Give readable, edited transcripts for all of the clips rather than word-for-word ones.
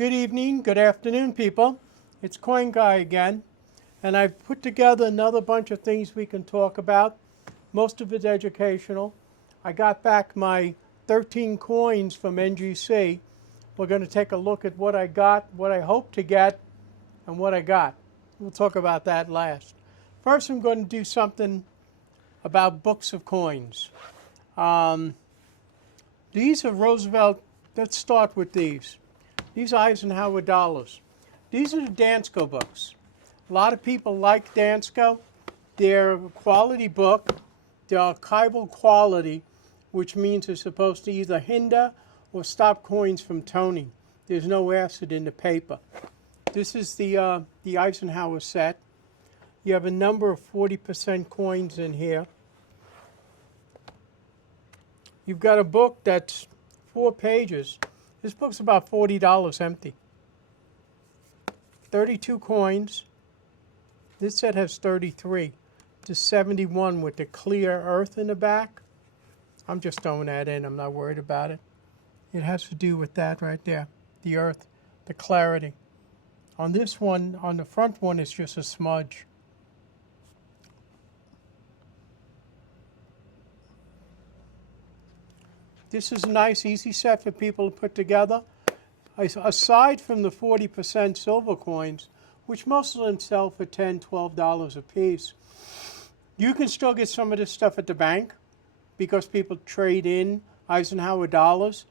Good evening, good afternoon, people. It's Coin Guy again, and I've put together another bunch of things we can talk about. Most of it's educational. I got back my 13 coins from NGC. We're going to take a look at what I got, what I hope to get, and what I got. We'll talk about that last. First, I'm going to do something about books of coins. These are Roosevelt. Let's start with these. These Eisenhower dollars. These are the Dansko books. A lot of people like Dansko. They're a quality book. They're archival quality, which means they're supposed to either hinder or stop coins from toning. There's no acid in the paper. This is the Eisenhower set. You have a number of 40% coins in here. You've got a book that's 4 pages. This book's about $40 empty. 32 coins. This set has 33 to 71 with the clear earth in the back. I'm just throwing that in. I'm not worried about it. It has to do with that right there, the earth, the clarity. On this one, on the front one, it's just a smudge. This is a nice, easy set for people to put together. Aside from the 40% silver coins, which most of them sell for $10, $12 a piece, you can still get some of this stuff at the bank because people trade in Eisenhower dollars.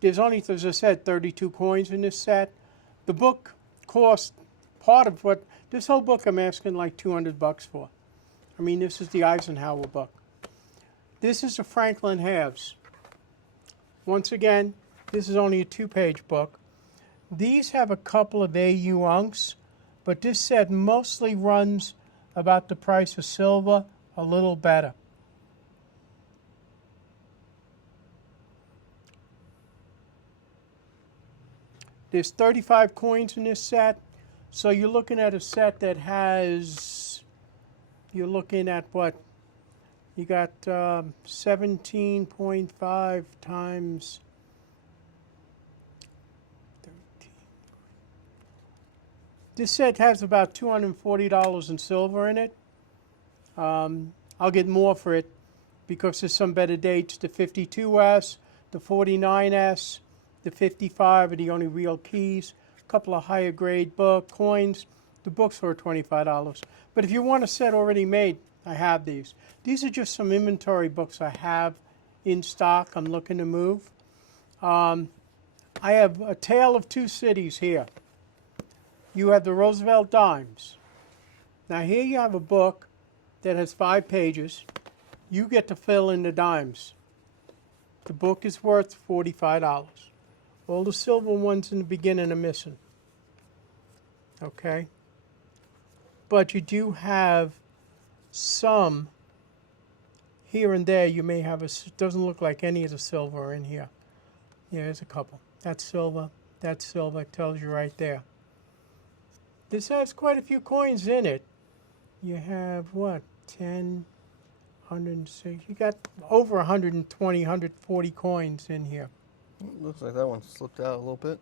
There's only, as I said, 32 coins in this set. The book cost part of what, this whole book I'm asking like $200 for. I mean, this is the Eisenhower book. This is the Franklin halves. Once again, this is only a 2-page book. These have a couple of AU unks, but this set mostly runs about the price of silver, a little better. There's 35 coins in this set, so you're looking at a set that has, you're looking at what? You got 17.5 times 13. This set has about $240 in silver in it. I'll get more for it because there's some better dates. The 52S, the 49S, the 55 are the only real keys. A couple of higher grade coins. The books were $25. But if you want a set already made, I have these. These are just some inventory books I have in stock. I'm looking to move. I have A Tale of Two Cities here. You have the Roosevelt dimes. Now here you have a book that has 5 pages. You get to fill in the dimes. The book is worth $45. All the silver ones in the beginning are missing. Okay? But you do have some here and there. You may have it doesn't look like any of the silver in here. Yeah, there's a couple. That's silver. That's silver. It tells you right there. This has quite a few coins in it. You have what? 10, 106. You got over 120, 140 coins in here. Looks like that one slipped out a little bit.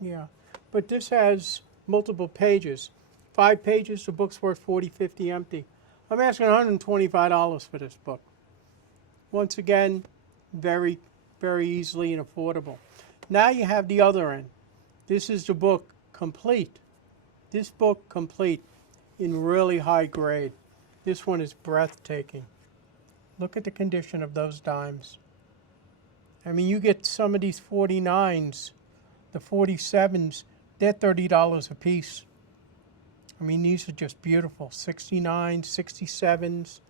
Yeah, but this has multiple pages. 5 pages, the book's worth $40, $50 empty. I'm asking $125 for this book. Once again, very, very easily and affordable. Now you have the other end. This is the book complete. This book complete in really high grade. This one is breathtaking. Look at the condition of those dimes. I mean, you get some of these 49s, the 47s, they're $30 a piece. I mean, these are just beautiful. 69s, 67s,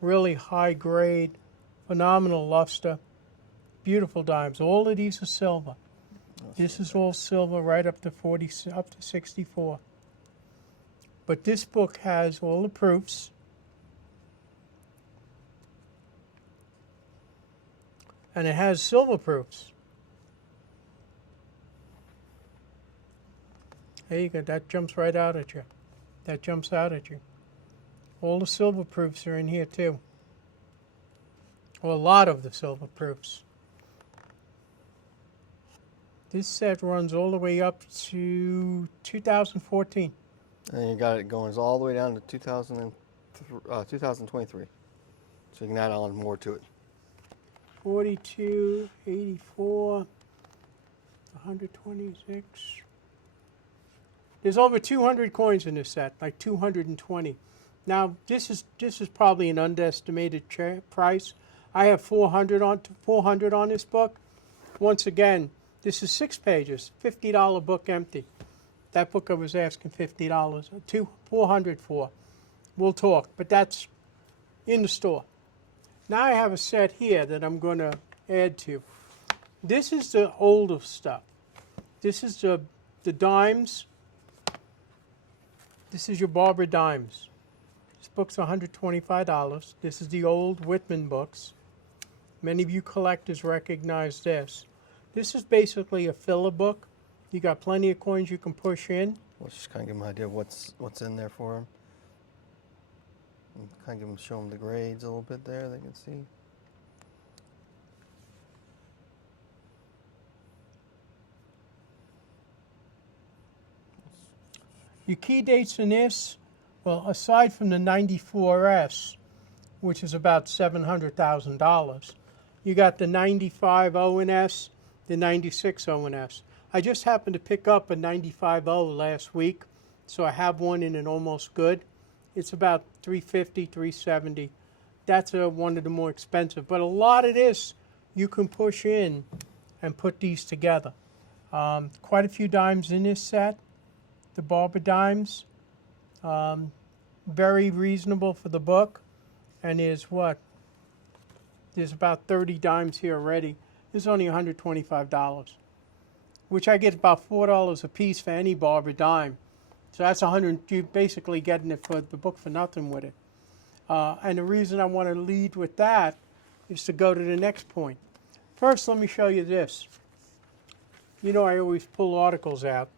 really high grade, phenomenal luster, beautiful dimes. All of these are silver. This is all silver right up to 40, up to 64. But this book has all the proofs. And it has silver proofs. There you go. That jumps right out at you. That jumps out at you. All the silver proofs are in here too. Or a lot of the silver proofs. This set runs all the way up to 2014. And you got it going all the way down to 2023. So you can add on more to it. 42, 84, 126. There's over 200 coins in this set, like 220. Now, this is probably an underestimated price. I have 400 on this book. Once again, this is 6 pages, $50 book empty. That book I was asking $50, $400 for. We'll talk, but that's in the store. Now I have a set here that I'm going to add to. This is the older stuff. This is the dimes. This is your Barber dimes. This book's $125. This is the old Whitman books. Many of you collectors recognize this. This is basically a filler book. You got plenty of coins you can push in. Let's just kind of give them an idea of what's in there for them. Kind of show them the grades a little bit there. They can see. Your key dates in this, well, aside from the 94S, which is about $700,000, you got the 95 O&S, the 96 O&S. I just happened to pick up a 95 O last week, so I have one in an almost good. It's about $350, $370. That's one of the more expensive. But a lot of this you can push in and put these together. Quite a few dimes in this set. The Barber dimes, very reasonable for the book. And there's what? There's about 30 dimes here already. This is only $125, which I get about $4 a piece for any Barber dime. So that's you're basically getting it for the book for nothing with it. And the reason I want to lead with that is to go to the next point. First, let me show you this. You know I always pull articles out.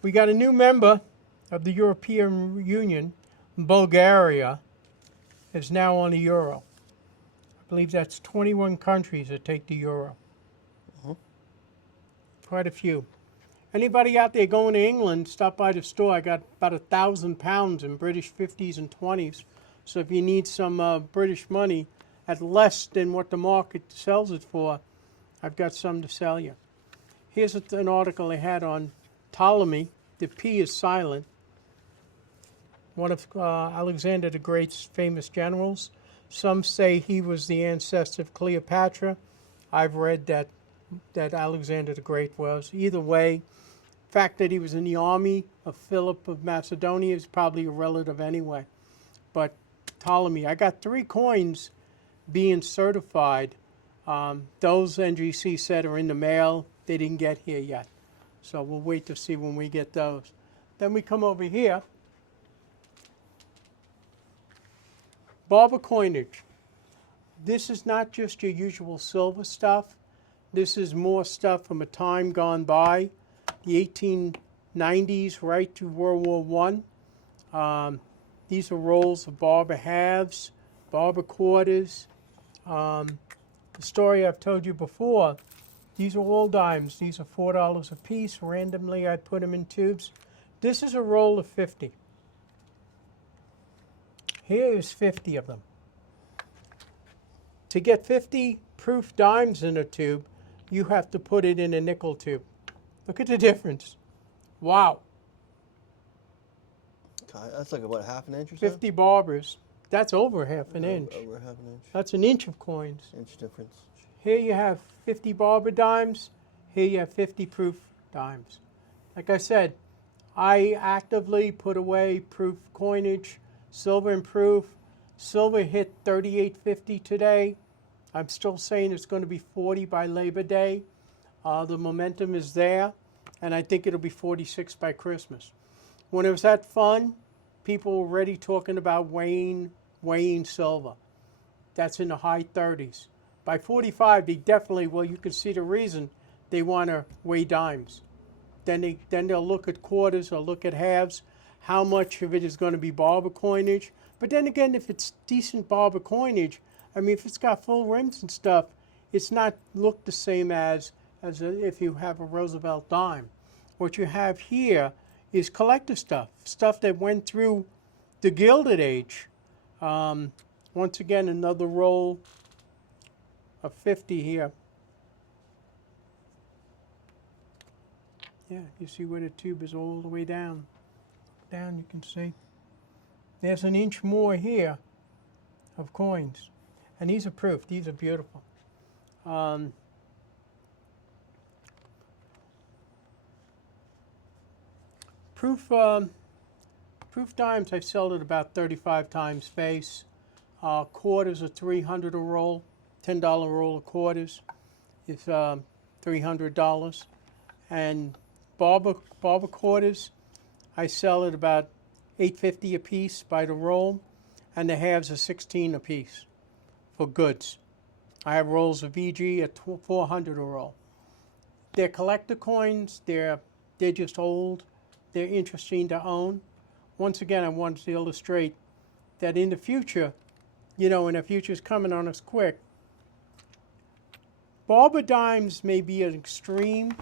We got a new member of the European Union, Bulgaria, is now on the euro. I believe that's 21 countries that take the euro. Quite a few. Anybody out there going to England, stop by the store. I got about 1,000 pounds in British 50s and 20s. So if you need some British money at less than what the market sells it for, I've got some to sell you. Here's an article I had on Ptolemy. The P is silent. One of Alexander the Great's famous generals. Some say he was the ancestor of Cleopatra. I've read that Alexander the Great was. Either way, the fact that he was in the army of Philip of Macedonia is probably a relative anyway. But Ptolemy, I got 3 coins being certified. Those NGC said are in the mail. They didn't get here yet. So we'll wait to see when we get those. Then we come over here. Barber coinage. This is not just your usual silver stuff. This is more stuff from a time gone by, the 1890s right to World War I. These are rolls of Barber halves, Barber quarters. The story I've told you before, these are all dimes. These are $4 a piece. Randomly, I'd put them in tubes. This is a roll of 50. Here is 50 of them. To get 50 proof dimes in a tube, you have to put it in a nickel tube. Look at the difference. Wow. God, that's like about half an inch or so? 50 Barbers. That's over half an inch. Over half an inch. That's an inch of coins. Inch difference. Here you have 50 Barber dimes. Here you have 50 proof dimes. Like I said, I actively put away proof coinage, silver and proof. Silver hit $38.50 today. I'm still saying it's going to be 40 by Labor Day. The momentum is there, and I think it'll be 46 by Christmas. When it was at fun, people were already talking about weighing silver. That's in the high 30s. By 45, they definitely, well, you can see the reason they want to weigh dimes. Then they'll look at quarters or look at halves. How much of it is going to be Barber coinage? But then again, if it's decent Barber coinage, I mean, if it's got full rims and stuff, it's not looked the same as if you have a Roosevelt dime. What you have here is collector stuff, stuff that went through the Gilded Age. Once again, another roll of 50 here. Yeah, you see where the tube is all the way down. Down, you can see. There's an inch more here of coins. And these are proof. These are beautiful. Proof dimes, I've sold at about 35 times face. Quarters are $300 a roll. $10 roll of quarters is $300. And Barber quarters, I sell at about $8.50 a piece by the roll, and the halves are $16 a piece for goods. I have rolls of VG at $400 a roll. They're collector coins. They're just old. They're interesting to own. Once again, I wanted to illustrate that in the future, and the future's coming on us quick, Barber dimes may be an extreme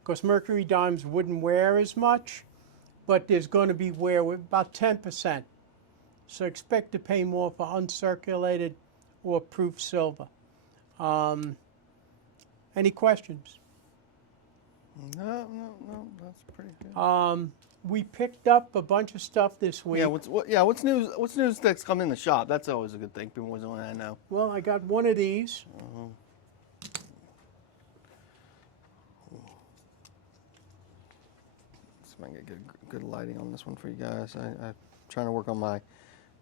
because Mercury dimes wouldn't wear as much, but there's going to be wear with about 10%. So expect to pay more for uncirculated or proof silver. Any questions? No, that's pretty good. We picked up a bunch of stuff this week. What's news? What's news that's come in the shop? That's always a good thing. People always want to know. Well, I got one of these. So I get good lighting on this one for you guys. I'm trying to work on my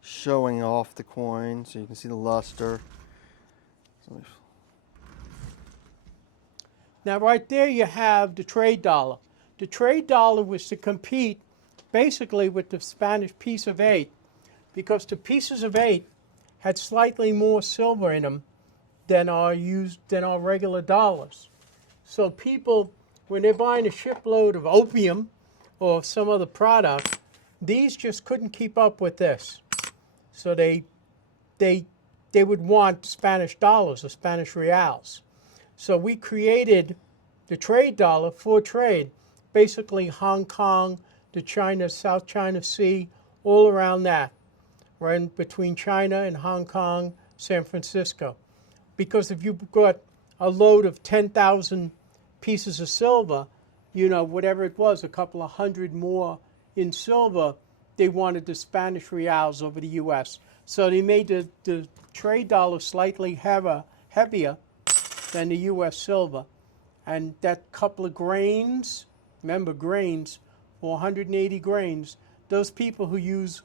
showing off the coin so you can see the luster. Now, right there you have the trade dollar. The trade dollar was to compete basically with the Spanish piece of 8 because the pieces of 8 had slightly more silver in them than our regular dollars. So people, when they're buying a shipload of opium or some other product, these just couldn't keep up with this. So they would want Spanish dollars or Spanish reals. So we created the trade dollar for trade, basically Hong Kong, the China, South China Sea, all around that, right between China and Hong Kong, San Francisco. Because if you've got a load of 10,000 pieces of silver, whatever it was, a couple of hundred more in silver, they wanted the Spanish reals over the U.S. So they made the trade dollar slightly heavier than the U.S. silver. And that couple of grains, remember grains, 480 grains, those people who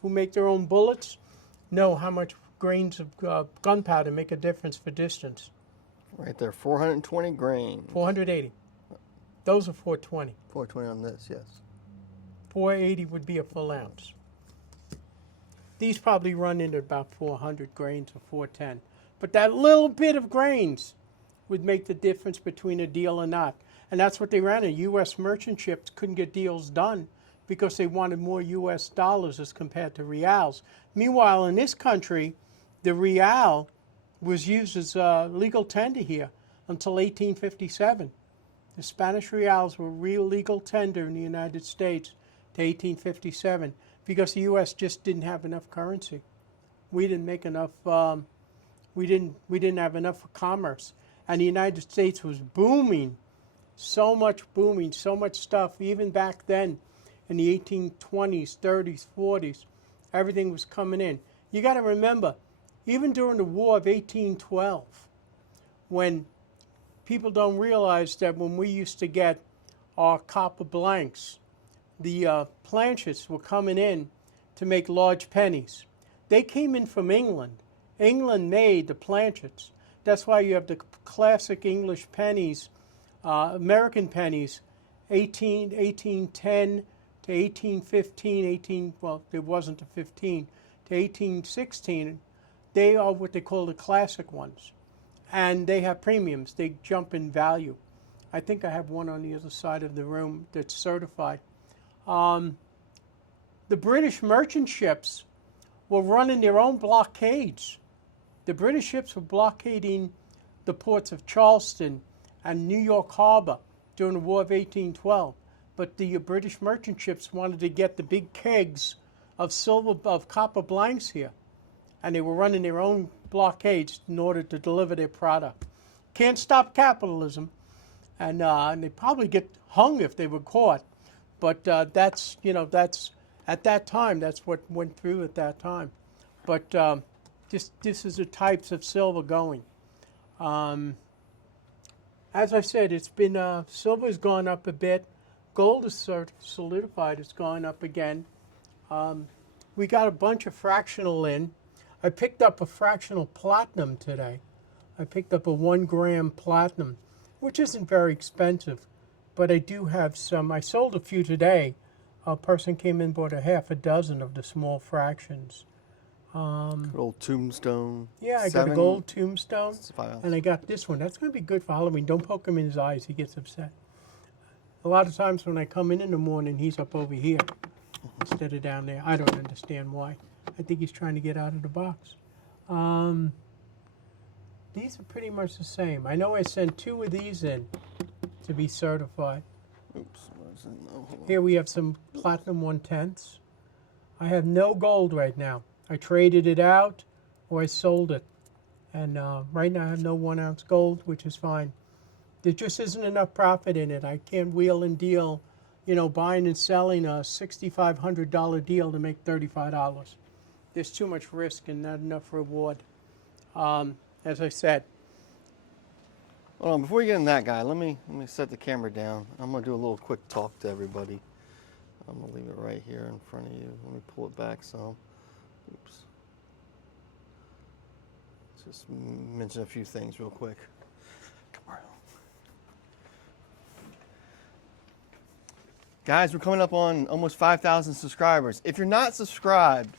make their own bullets know how much grains of gunpowder make a difference for distance. Right there, 420 grains. 480. Those are 420. 420 on this, yes. 480 would be a full ounce. These probably run into about 400 grains or 410. But that little bit of grains would make the difference between a deal or not. And that's what they ran in. U.S. merchant ships couldn't get deals done because they wanted more U.S. dollars as compared to reals. Meanwhile, in this country, the real was used as legal tender here until 1857. The Spanish reals were real legal tender in the United States to 1857 because the U.S. just didn't have enough currency. We didn't make enough. We didn't have enough for commerce, and the United States was booming, so much stuff. Even back then, in the 1820s, 30s, 40s, everything was coming in. You got to remember, even during the War of 1812, when people don't realize that when we used to get our copper blanks, the planchets were coming in to make large pennies. They came in from England. England made the planchets. That's why you have the classic English pennies, American pennies, 1810 to 1815, well, it wasn't to 15, to 1816. They are what they call the classic ones. And they have premiums. They jump in value. I think I have one on the other side of the room that's certified. The British merchant ships were running their own blockades. The British ships were blockading the ports of Charleston and New York Harbor during the War of 1812. But the British merchant ships wanted to get the big kegs of copper blanks here, and they were running their own blockades in order to deliver their product. Can't stop capitalism, and they probably get hung if they were caught. But that's at that time, that's what went through at that time. But this is the types of silver going. As I said, it's been silver's gone up a bit. Gold is sort of solidified. It's gone up again. We got a bunch of fractional in. I picked up a fractional platinum today. I picked up a 1 gram platinum, which isn't very expensive, but I do have some. I sold a few today. A person came in and bought a half a dozen of the small fractions. Good old tombstone. Yeah, I got a gold tombstone, ounce. and I got this one. That's going to be good for Halloween. Don't poke him in his eyes. He gets upset. A lot of times when I come in the morning, he's up over here instead of down there. I don't understand why. I think he's trying to get out of the box. These are pretty much the same. I know I sent 2 of these in to be certified. Oops. Here we have some platinum 1/10. I have no gold right now. I traded it out or I sold it. And right now I have no 1 ounce gold, which is fine. There just isn't enough profit in it. I can't wheel and deal, buying and selling a $6,500 deal to make $35. There's too much risk and not enough reward. As I said. Hold on, before you get in that guy, let me set the camera down. I'm gonna do a little quick talk to everybody. I'm gonna leave it right here in front of you. Let me pull it back some. Oops. Just mention a few things real quick. Come on. Guys, we're coming up on almost 5,000 subscribers. If you're not subscribed,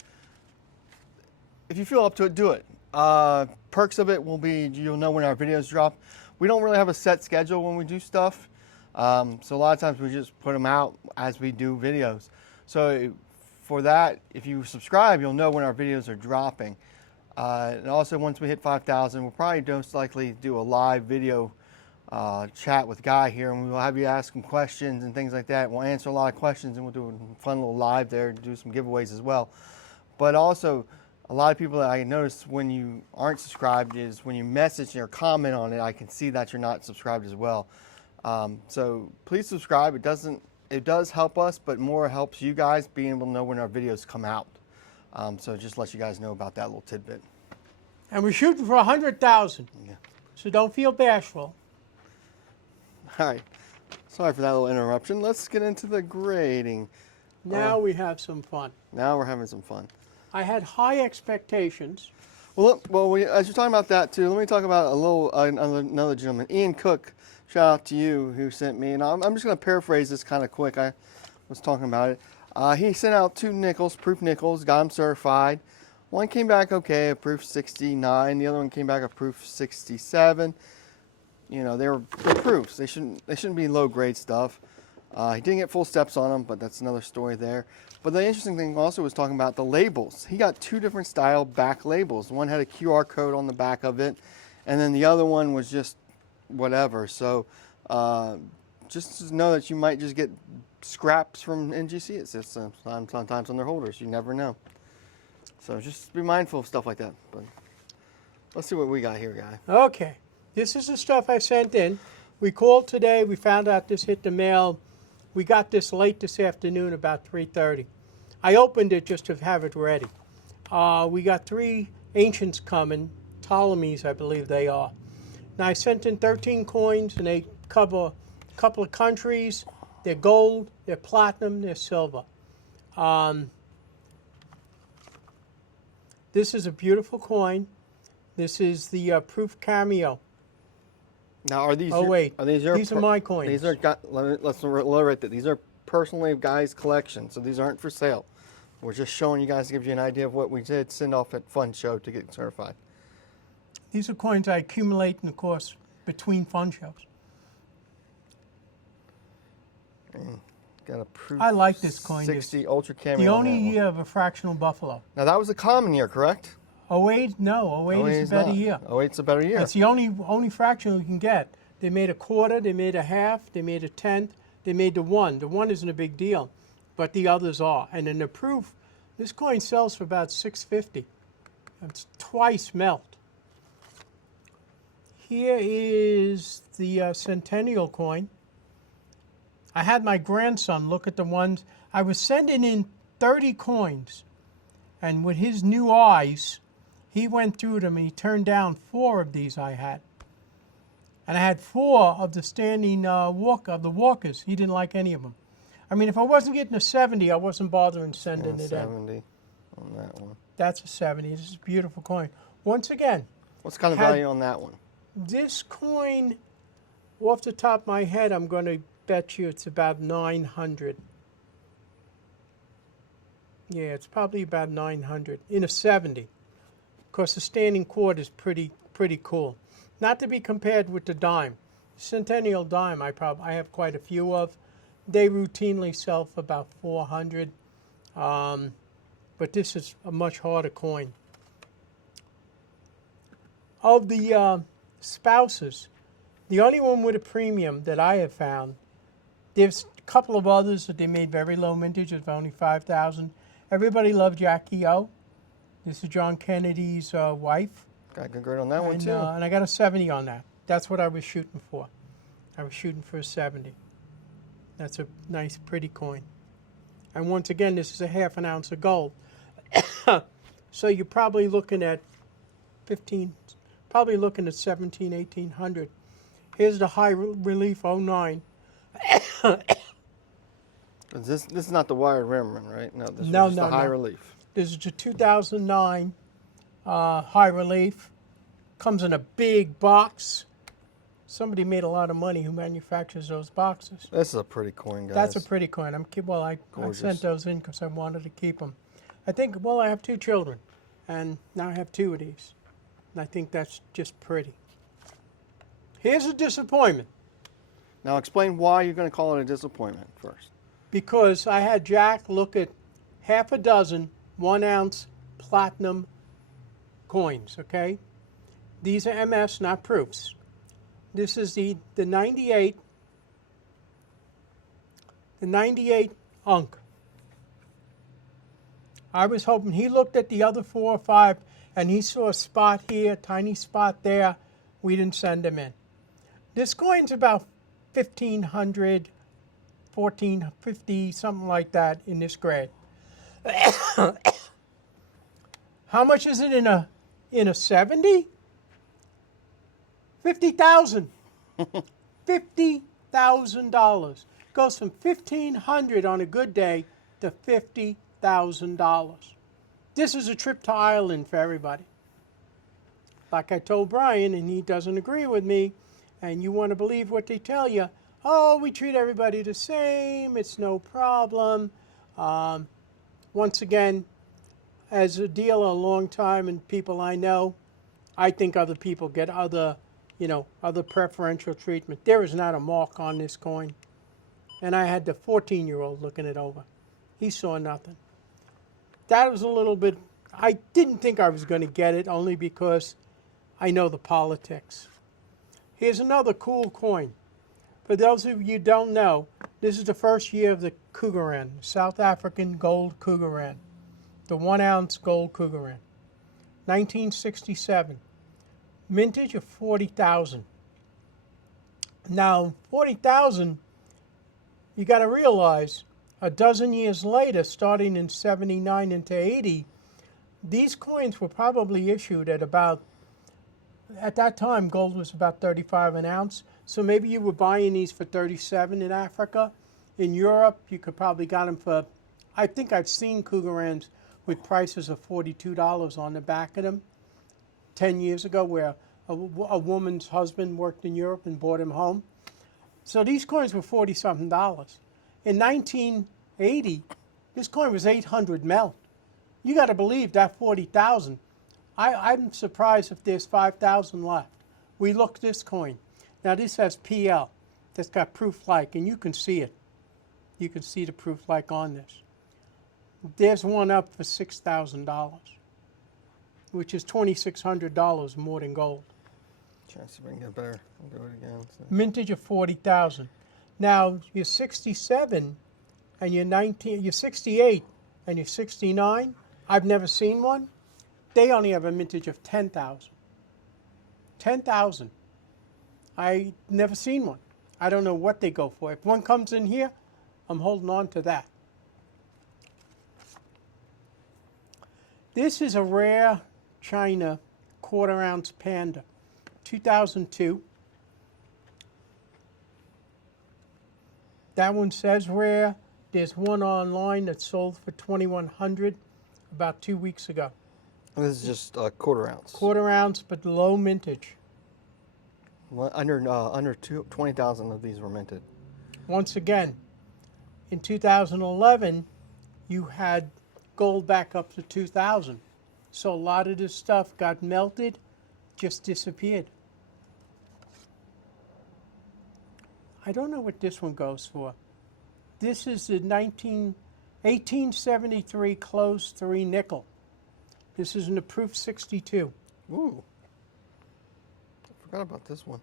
if you feel up to it, do it. Perks of it will be you'll know when our videos drop. We don't really have a set schedule when we do stuff. So a lot of times we just put them out as we do videos. So for that, if you subscribe, you'll know when our videos are dropping. And also once we hit 5,000, we'll probably most likely do a live video chat with Guy here, and we'll have you ask him questions and things like that. We'll answer a lot of questions, and we'll do a fun little live there, do some giveaways as well. But also, a lot of people that I notice when you aren't subscribed is when you message or comment on it, I can see that you're not subscribed as well. So please subscribe. It does help us, but more helps you guys being able to know when our videos come out. So just let you guys know about that little tidbit. And we're shooting for 100,000. Yeah. So don't feel bashful. All right. Sorry for that little interruption. Let's get into the grading. Now we have some fun. Now we're having some fun. I had high expectations. Well, as you're talking about that too, let me talk about another gentleman, Ian Cook. Shout out to you who sent me, and I'm just going to paraphrase this kind of quick. I was talking about it. He sent out 2 nickels, proof nickels, got them certified. One came back okay, a proof 69. The other one came back a proof 67. They're proofs. They shouldn't be low grade stuff. He didn't get full steps on them, but that's another story there. But the interesting thing also was talking about the labels. He got 2 different style back labels. One had a QR code on the back of it, and then the other one was just whatever. So just know that you might just get scraps from NGC. It's just sometimes on their holders. You never know. So just be mindful of stuff like that. But let's see what we got here, Guy. Okay. This is the stuff I sent in. We called today. We found out this hit the mail. We got this late this afternoon, about 3:30. I opened it just to have it ready. We got 3 ancients coming, Ptolemies, I believe they are. Now, I sent in 13 coins, and they cover a couple of countries. They're gold, they're platinum, they're silver. This is a beautiful coin. This is the proof cameo. Now, are these? Oh, wait. These are my coins. These are. Let's lower that. These are personally Guy's collection, so these aren't for sale. We're just showing you guys to give you an idea of what we did send off at Fun Show to get certified. These are coins I accumulate in the course between fun shows. Got a proof. I like this coin. 60 ultra cameo. The only year of a fractional buffalo. Now that was a common year, correct? 08, no. 08 is a better year. 08's a better year. It's the only fractional you can get. They made a quarter, they made a half, they made a tenth, they made the one. The one isn't a big deal, but the others are. And in the proof, this coin sells for about $6.50. It's twice melt. Here is the Centennial coin. I had my grandson look at the ones. I was sending in 30 coins, and with his new eyes, he went through them and he turned down 4 of these I had. And I had 4 of the standing walkers. He didn't like any of them. I mean, if I wasn't getting a 70, I wasn't bothering sending it in. 70 on that one. That's a 70. This is a beautiful coin. Once again, What's kind of value on that one? this coin, off the top of my head, I'm going to bet you it's about 900. Yeah, it's probably about 900 in a 70. Of course, the standing quarter is pretty cool. Not to be compared with the dime. Centennial dime, I have quite a few of. They routinely sell for about 400. But this is a much harder coin. Of the spouses, the only one with a premium that I have found, there's a couple of others that they made very low mintage of only 5,000. Everybody loved Jackie O. This is John Kennedy's wife. Got a good grade on that one too. And I got a 70 on that. That's what I was shooting for. I was shooting for a 70. That's a nice, pretty coin. And once again, this is a half an ounce of gold. So you're probably looking at 17, 1800. Here's the high relief 09. This is not the wired rim one, right? No, this is No, just no, the high no. relief. This is a 2009 high relief. Comes in a big box. Somebody made a lot of money who manufactures those boxes. This is a pretty coin, guys. That's a pretty coin. I sent those in because I wanted to keep them. I think, well, I have 2 children, and now I have 2 of these. And I think that's just pretty. Here's a disappointment. Now explain why you're going to call it a disappointment first. Because I had Jack look at half a dozen 1-ounce platinum coins, okay? These are MS, not proofs. This is the 98 Unk. I was hoping, he looked at the other 4 or 5 and he saw a spot here, a tiny spot there. We didn't send him in. This coin's about 1,500, 1,450, something like that in this grade. How much is it in a 70? 50,000. $50,000. Goes from 1,500 on a good day to $50,000. This is a trip to Ireland for everybody. Like I told Brian, and he doesn't agree with me, and you want to believe what they tell you. Oh, we treat everybody the same. It's no problem. Once again, as a dealer a long time and people I know, I think other people get other preferential treatment. There is not a mark on this coin. And I had the 14-year-old looking it over. He saw nothing. That was a little bit, I didn't think I was going to get it only because I know the politics. Here's another cool coin. For those of you who don't know, this is the first year of the Cougaran, South African gold Cougaran, the 1-ounce gold Cougaran, 1967. Mintage of 40,000. Now, 40,000, you got to realize, a dozen years later, starting in 79 into 80, these coins were probably issued at about, at that time, gold was about 35 an ounce. So maybe you were buying these for 37 in Africa. In Europe, you could probably got them for, I think I've seen Cougarans with prices of $42 on the back of them 10 years ago, where a woman's husband worked in Europe and brought him home. So these coins were $40-something. In 1980, this coin was 800 mel. You got to believe that 40,000. I'm surprised if there's 5,000 left. We looked this coin. Now this has PL. That's got proof like, and you can see it. You can see the proof like on this. There's one up for $6,000, which is $2,600 more than gold. Try to see if I can get better. I'll do it again. So. Mintage of 40,000. Now, you're 67 and you're 19, you're 68 and you're 69. I've never seen one. They only have a mintage of 10,000. 10,000. I never seen one. I don't know what they go for. If one comes in here, I'm holding on to that. This is a rare China quarter-ounce panda, 2002. That one says rare. There's one online that sold for $2,100 about 2 weeks ago. This is just a quarter ounce. Quarter ounce, but low mintage. Well, under 20,000 of these were minted. Once again, in 2011, you had gold back up to 2,000. So a lot of this stuff got melted, just disappeared. I don't know what this one goes for. This is the 1873 closed 3 nickel. This is in the proof 62. Ooh. I forgot about this one.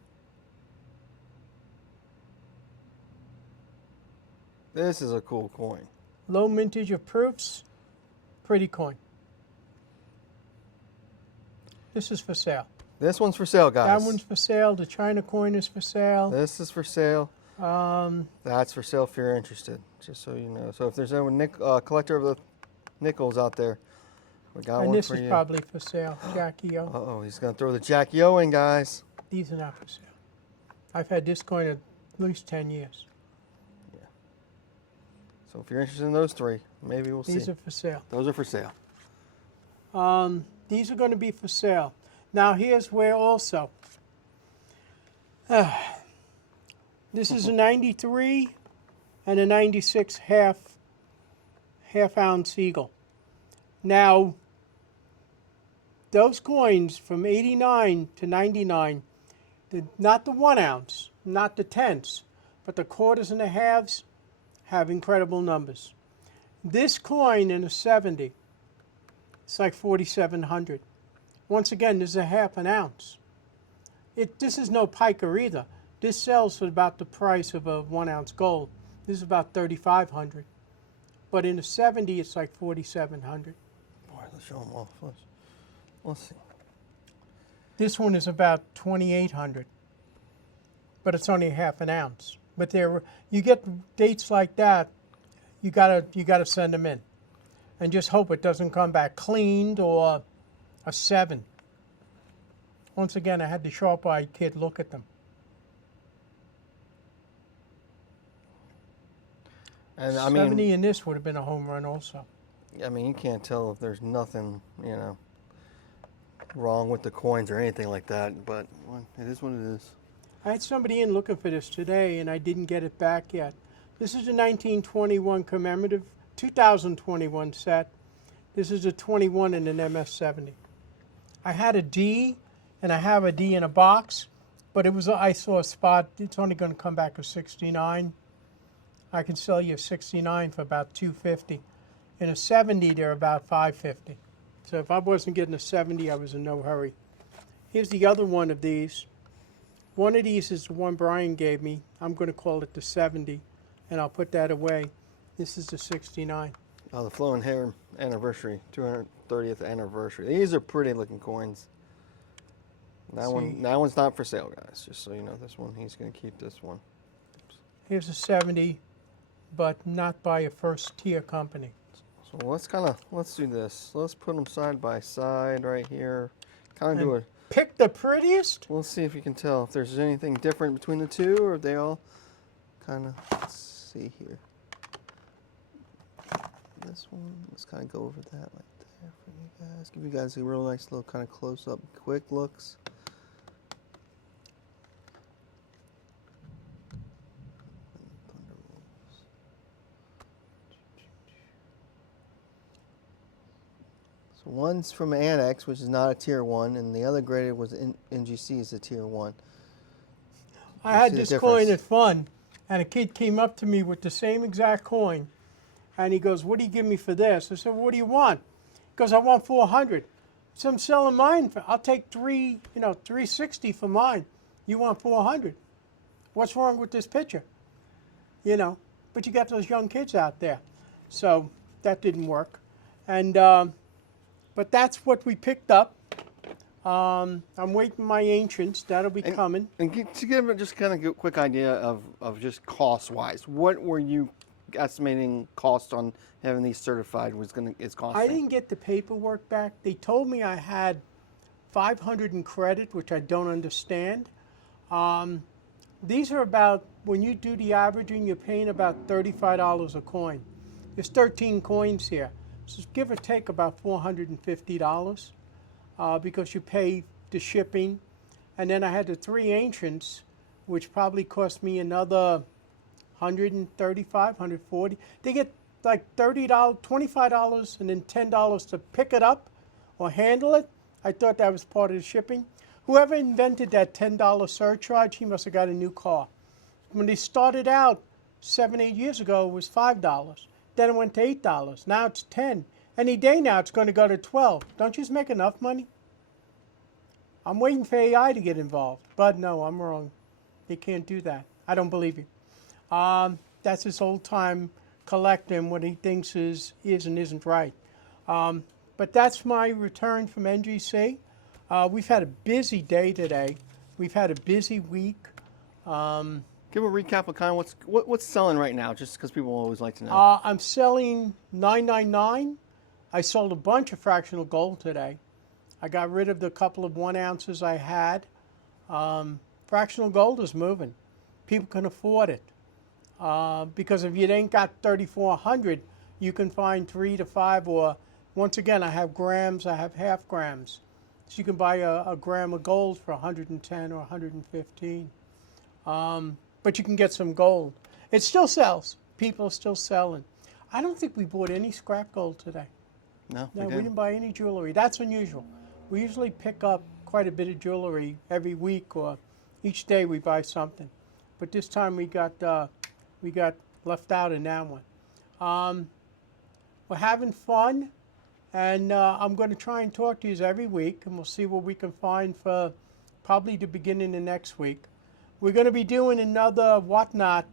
This is a cool coin. Low mintage of proofs, pretty coin. This is for sale. This one's for sale, guys. That one's for sale. The China coin is for sale. This is for sale. That's for sale if you're interested, just so you know. So if there's anyone collector of the nickels out there, we got and one this for is you. probably for sale. Jackie O. Uh-oh, he's going to throw the Jackie O in, guys. These are not for sale. I've had this coin at least 10 years. Yeah. So if you're interested in those 3, maybe we'll see. These are for sale. Those are for sale. These are going to be for sale. Now here's where also. This is a 93 and a 96 half ounce eagle. Now, those coins from 89 to 99, not the 1 ounce, not the tenths, but the quarters and the halves have incredible numbers. This coin in a 70, it's like 4,700. Once again, this is a half an ounce. This is no piker either. This sells for about the price of a 1 ounce gold. This is about 3,500. But in a 70, it's like 4,700. Boy, let's show them off. Let's see. This one is about 2,800. But it's only a half an ounce. But you get dates like that, you gotta send them in. And just hope it doesn't come back cleaned or a 7. Once again, I had the sharp-eyed kid look at them. And I mean, 70 in this would have been a home run also. I mean, you can't tell if there's nothing, wrong with the coins or anything like that, but it is what it is. I had somebody in looking for this today, and I didn't get it back yet. This is a 1921 commemorative, 2021 set. This is a 21 in an MS-70. I had a D, and I have a D in a box, but I saw a spot. It's only going to come back a 69. I can sell you a 69 for about $250. In a 70, they're about $550. So if I wasn't getting a 70, I was in no hurry. Here's the other one of these. One of these is the one Brian gave me. I'm going to call it the 70, and I'll put that away. This is the 69. Oh, the flowing hair anniversary, 230th anniversary. These are pretty looking coins. That one's not for sale, guys. Just so you know, this one, he's going to keep this one. Oops. Here's a 70, but not by a first-tier company. So let's do this. Let's put them side by side right here. Kind of do it. Pick the prettiest? We'll see if you can tell if there's anything different between the two, or if they all kind of, let's see here. This one, let's kind of go over that like there for you guys. Give you guys a real nice little kind of close-up, quick looks. So one's from Annex, which is not a tier 1, and the other graded was NGC is a tier 1. I had this coin at Fun, and a kid came up to me with the same exact coin, and he goes, "What do you give me for this?" I said, "What do you want?" He goes, "I want 400. So I'm selling mine for, I'll take 360 for mine. You want 400. What's wrong with this picture? But you got those young kids out there. So that didn't work. And, but that's what we picked up. I'm waiting my ancients. That'll be coming. And to give just kind of a quick idea of just cost-wise, what were you estimating cost on having these certified is costing? I didn't get the paperwork back. They told me I had 500 in credit, which I don't understand. These are about, when you do the averaging, you're paying about $35 a coin. There's 13 coins here. So give or take about $450 because you pay the shipping. And then I had the 3 ancients, which probably cost me another $135, $140. They get like $30, $25, and then $10 to pick it up or handle it. I thought that was part of the shipping. Whoever invented that $10 surcharge, he must have got a new car. When they started out 7, 8 years ago, it was $5. Then it went to $8. Now it's $10. Any day now it's going to go to $12. Don't you just make enough money? I'm waiting for AI to get involved. But no, I'm wrong. They can't do that. I don't believe you. That's his old-time collecting what he thinks is and isn't right. But that's my return from NGC. We've had a busy day today. We've had a busy week. Give a recap of kind of what's selling right now, just because people always like to know. I'm selling 999. I sold a bunch of fractional gold today. I got rid of the couple of 1 ounces I had. Fractional gold is moving. People can afford it. Because if you ain't got 3,400, you can find 3 to 5, or once again, I have grams, I have half grams. So you can buy a gram of gold for 110 or 115. But you can get some gold. It still sells. People are still selling. I don't think we bought any scrap gold today. No, we didn't buy any jewelry. That's unusual. We usually pick up quite a bit of jewelry every week, or each day we buy something. But this time we got left out in that one. We're having fun, and I'm going to try and talk to you every week, and we'll see what we can find for probably the beginning of next week. We're going to be doing another Whatnot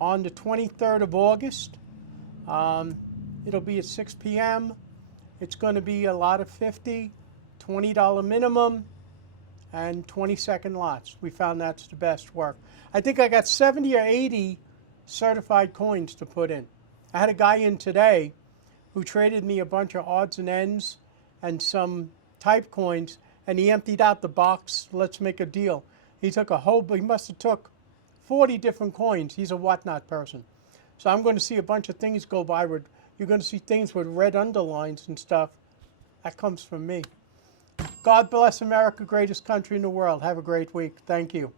on the 23rd of August. It'll be at 6 p.m. It's going to be a lot of $50, $20 minimum, and 20-second lots. We found that's the best work. I think I got 70 or 80 certified coins to put in. I had a guy in today who traded me a bunch of odds and ends and some type coins, and he emptied out the box. Let's make a deal. He took he must have took 40 different coins. He's a Whatnot person. So I'm going to see a bunch of things go by. You're going to see things with red underlines and stuff. That comes from me. God bless America, greatest country in the world. Have a great week. Thank you.